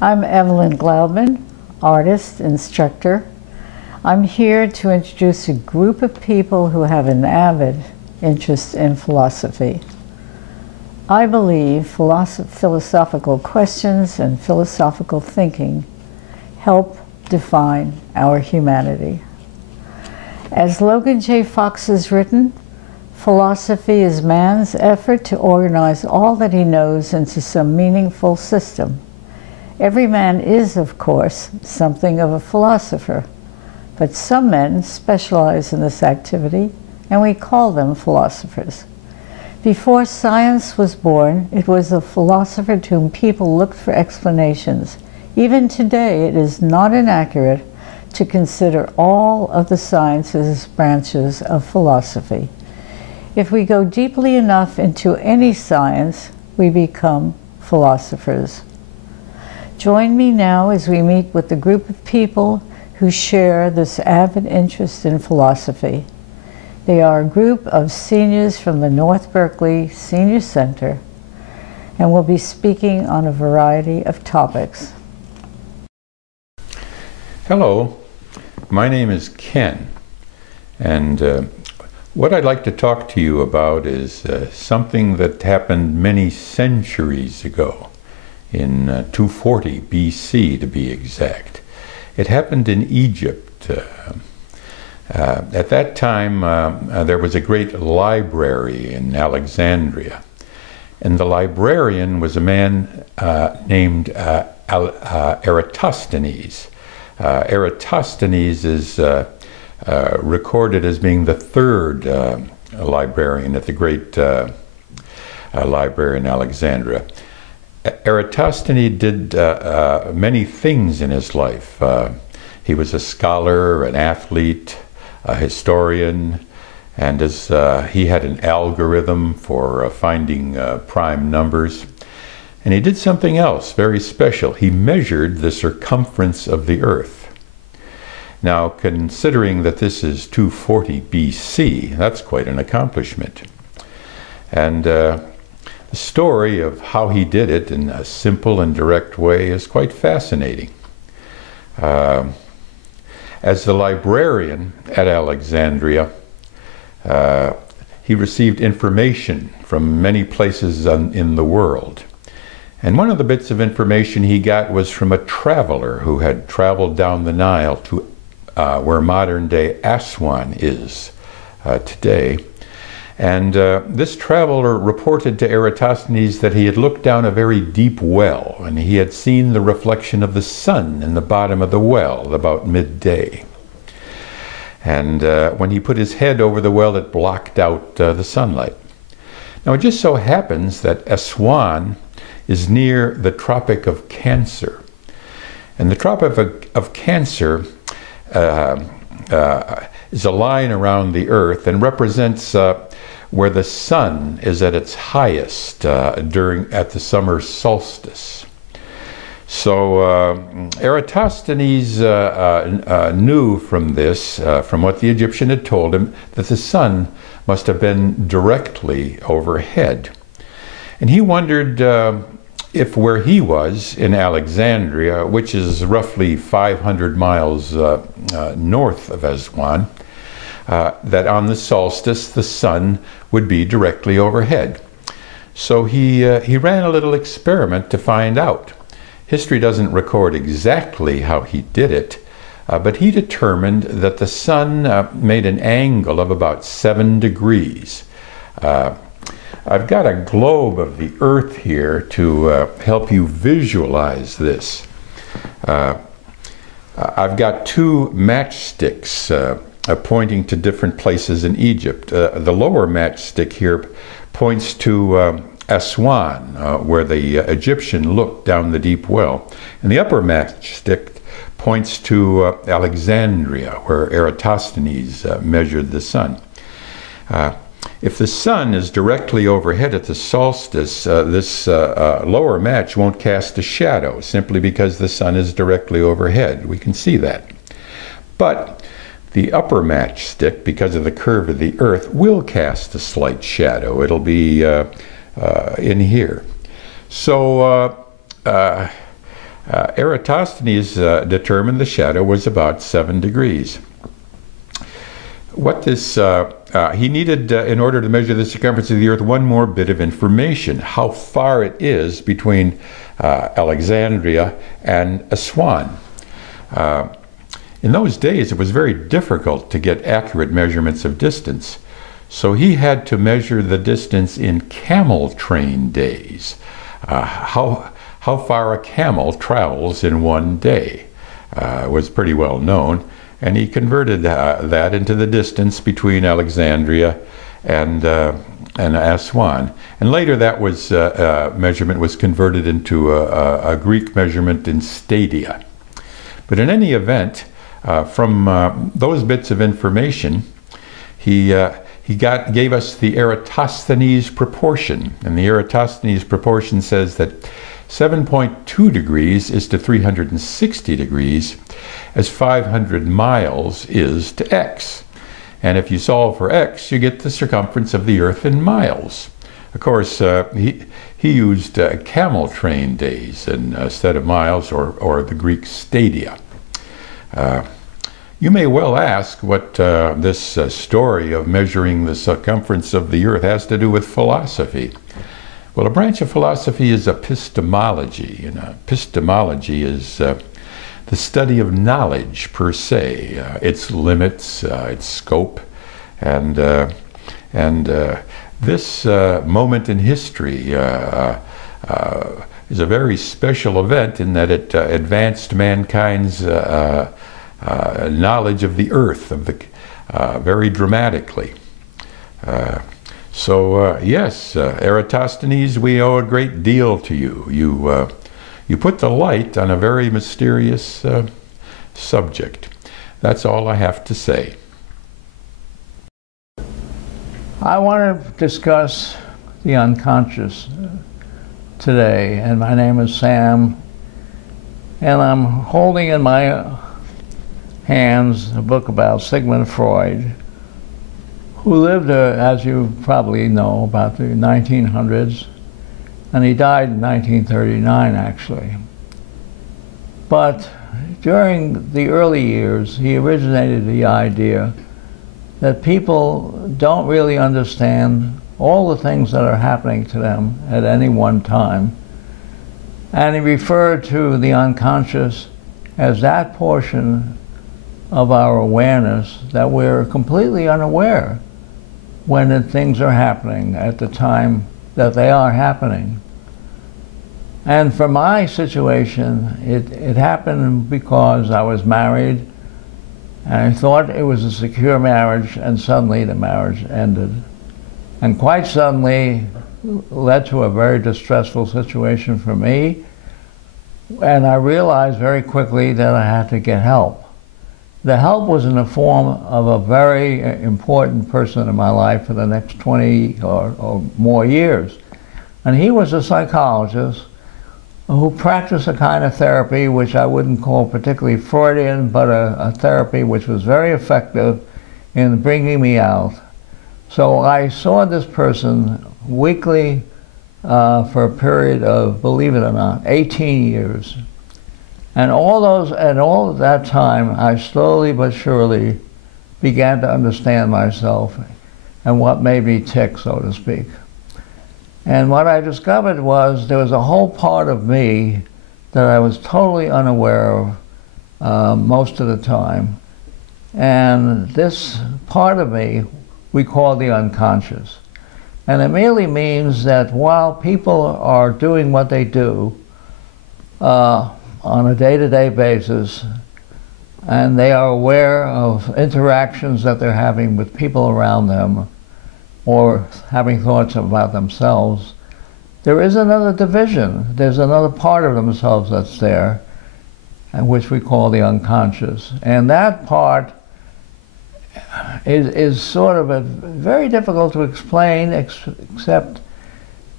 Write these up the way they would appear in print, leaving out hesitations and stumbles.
I'm Evelyn Glaubman, artist, instructor. I'm here to introduce a group of people who have an avid interest in philosophy. I believe philosophical questions and philosophical thinking help define our humanity. As Logan J. Fox has written, philosophy is man's effort to organize all that he knows into some meaningful system. Every man is, of course, something of a philosopher, but some men specialize in this activity, and we call them philosophers. Before science was born, it was the philosopher to whom people looked for explanations. Even today, it is not inaccurate to consider all of the sciences branches of philosophy. If we go deeply enough into any science, we become philosophers. Join me now as we meet with a group of people who share this avid interest in philosophy. They are a group of seniors from the North Berkeley Senior Center and will be speaking on a variety of topics. Hello, my name is Ken, and what I'd like to talk to you about is something that happened many centuries ago, in 240 BC to be exact. It happened in Egypt. At that time, there was a great library in Alexandria, and the librarian was a man named Eratosthenes. Eratosthenes is recorded as being the third librarian at the great library in Alexandria. Eratosthenes did many things in his life. He was a scholar, an athlete, a historian, and he had an algorithm for finding prime numbers. And he did something else very special. He measured the circumference of the Earth. Now, considering that this is 240 BC, that's quite an accomplishment. And the story of how he did it in a simple and direct way is quite fascinating. As the librarian at Alexandria, he received information from many places in the world. And one of the bits of information he got was from a traveler who had traveled down the Nile to where modern-day Aswan is today. And this traveler reported to Eratosthenes that he had looked down a very deep well, and he had seen the reflection of the sun in the bottom of the well about midday. And when he put his head over the well, it blocked out the sunlight. Now, it just so happens that Aswan is near the Tropic of Cancer. And the Tropic of Cancer is a line around the Earth and represents where the sun is at its highest at the summer solstice. So Eratosthenes knew from this, from what the Egyptian had told him, that the sun must have been directly overhead. And he wondered if where he was in Alexandria, which is roughly 500 miles north of Aswan, that on the solstice the sun would be directly overhead. So he ran a little experiment to find out. History doesn't record exactly how he did it, but he determined that the sun made an angle of about 7 degrees. I've got a globe of the Earth here to help you visualize this. I've got 2 matchsticks pointing to different places in Egypt. The lower matchstick here points to Aswan, where the Egyptian looked down the deep well. And the upper matchstick points to Alexandria, where Eratosthenes measured the sun. If the sun is directly overhead at the solstice, this lower match won't cast a shadow, simply because the sun is directly overhead. We can see that. But the upper matchstick, because of the curve of the Earth, will cast a slight shadow. It'll be in here. So Eratosthenes determined the shadow was about 7 degrees. What this, he needed, in order to measure the circumference of the Earth, one more bit of information: how far it is between Alexandria and Aswan. In those days, it was very difficult to get accurate measurements of distance, so he had to measure the distance in camel train days. How far a camel travels in one day was pretty well known, and he converted that into the distance between Alexandria and Aswan. And later that was measurement was converted into a Greek measurement in stadia. But in any event, from those bits of information, he gave us the Eratosthenes proportion. And the Eratosthenes proportion says that 7.2 degrees is to 360 degrees, as 500 miles is to x. And if you solve for x, you get the circumference of the Earth in miles. Of course, he used camel train days instead of miles, or the Greek stadia. You may well ask what this story of measuring the circumference of the Earth has to do with philosophy. Well, a branch of philosophy is epistemology, and epistemology is the study of knowledge per se, its limits, its scope, and this moment in history is a very special event in that it advanced mankind's knowledge of the Earth, very dramatically. Yes, Eratosthenes, we owe a great deal to you. You put the light on a very mysterious subject. That's all I have to say. I want to discuss the unconscious today, and my name is Sam, and I'm holding in my hands a book about Sigmund Freud, who lived, as you probably know, about the 1900s, and he died in 1939, actually. But during the early years, he originated the idea that people don't really understand all the things that are happening to them at any one time. And he referred to the unconscious as that portion of our awareness that we're completely unaware when things are happening at the time that they are happening. And for my situation, it happened because I was married, and I thought it was a secure marriage, and suddenly the marriage ended. And quite suddenly led to a very distressful situation for me, and I realized very quickly that I had to get help. The help was in the form of a very important person in my life for the next 20 or more years. And he was a psychologist who practiced a kind of therapy which I wouldn't call particularly Freudian, but a therapy which was very effective in bringing me out. So I saw this person weekly for a period of, believe it or not, 18 years. And all of that time, I slowly but surely began to understand myself and what made me tick, so to speak. And what I discovered was there was a whole part of me that I was totally unaware of most of the time. And this part of me we call the unconscious. And it merely means that while people are doing what they do on a day-to-day basis, and they are aware of interactions that they're having with people around them, or having thoughts about themselves, there is another division. There's another part of themselves that's there, and which we call the unconscious. And that part is sort of very difficult to explain, except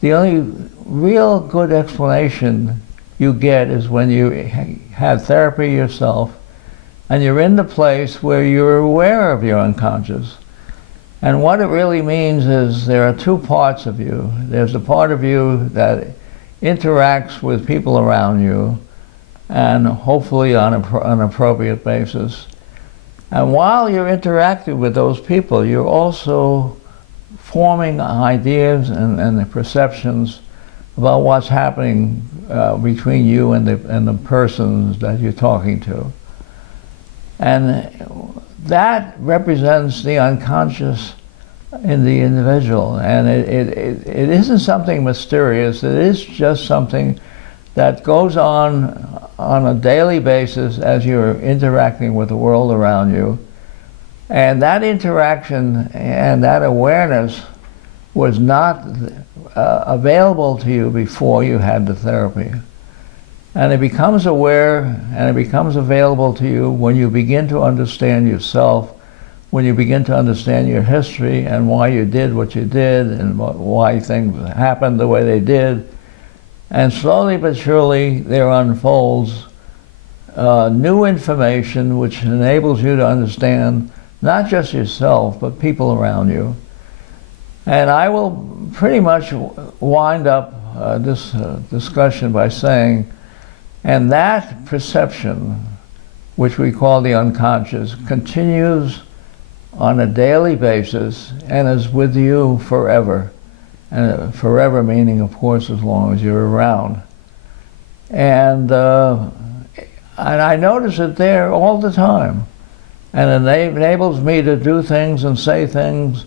the only real good explanation you get is when you had therapy yourself, and you're in the place where you're aware of your unconscious. And what it really means is there are two parts of you. There's a part of you that interacts with people around you, and hopefully on an appropriate basis. And while you're interacting with those people, you're also forming ideas and perceptions about what's happening between you and the persons that you're talking to. And that represents the unconscious in the individual. And it isn't something mysterious. It is just something that goes on a daily basis as you're interacting with the world around you. And that interaction and that awareness was not available to you before you had the therapy. And it becomes aware and it becomes available to you when you begin to understand yourself, when you begin to understand your history and why you did what you did and why things happened the way they did. And slowly but surely there unfolds new information which enables you to understand not just yourself, but people around you. And I will pretty much wind up this discussion by saying, and that perception, which we call the unconscious, continues on a daily basis and is with you forever. And forever meaning, of course, as long as you're around. And I notice it there all the time. And it enables me to do things and say things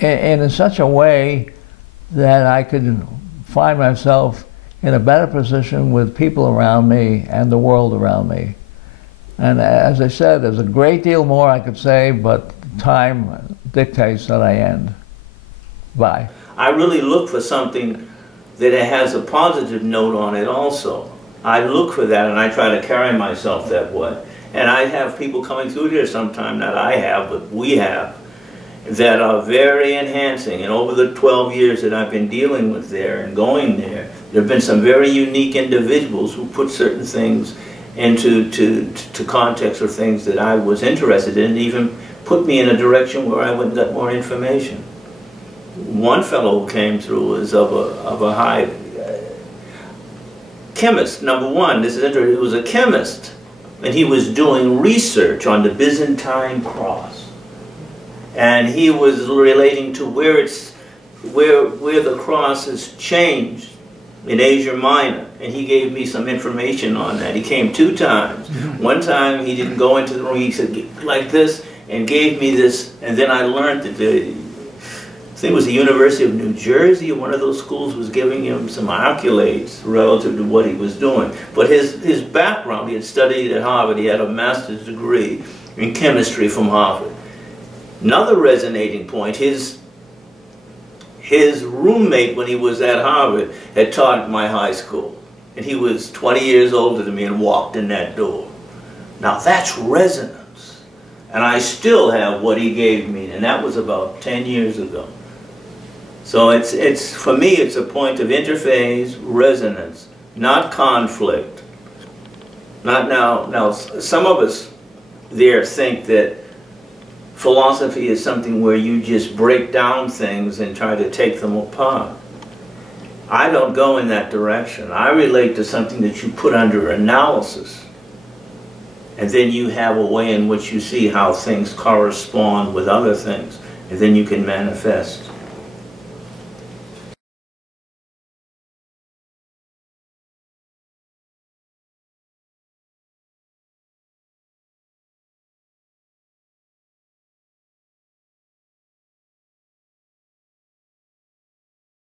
in such a way that I could find myself in a better position with people around me and the world around me. And as I said, there's a great deal more I could say, but time dictates that I end. Bye. I really look for something that it has a positive note on it also. I look for that and I try to carry myself that way. And I have people coming through here sometime, not I have, but we have, that are very enhancing. And over the 12 years that I've been dealing with there and going there, there have been some very unique individuals who put certain things into context or things that I was interested in, and even put me in a direction where I went and got more information. One fellow who came through was of a high chemist, number one. This is interesting. He was a chemist, and he was doing research on the Byzantine cross, and he was relating to where the cross has changed in Asia Minor, and he gave me some information on that. He came 2 times. One time he didn't go into the room, he said like this and gave me this, and then I learned that I think it was the University of New Jersey, or one of those schools was giving him some accolades relative to what he was doing. But his background, he had studied at Harvard, he had a master's degree in chemistry from Harvard. Another resonating point, his roommate when he was at Harvard had taught at my high school. And he was 20 years older than me and walked in that door. Now that's resonance. And I still have what he gave me, and that was about 10 years ago. So it's for me, it's a point of interface, resonance, not conflict. Not now some of us there think that philosophy is something where you just break down things and try to take them apart. I don't go in that direction. I relate to something that you put under analysis. And then you have a way in which you see how things correspond with other things. And then you can manifest.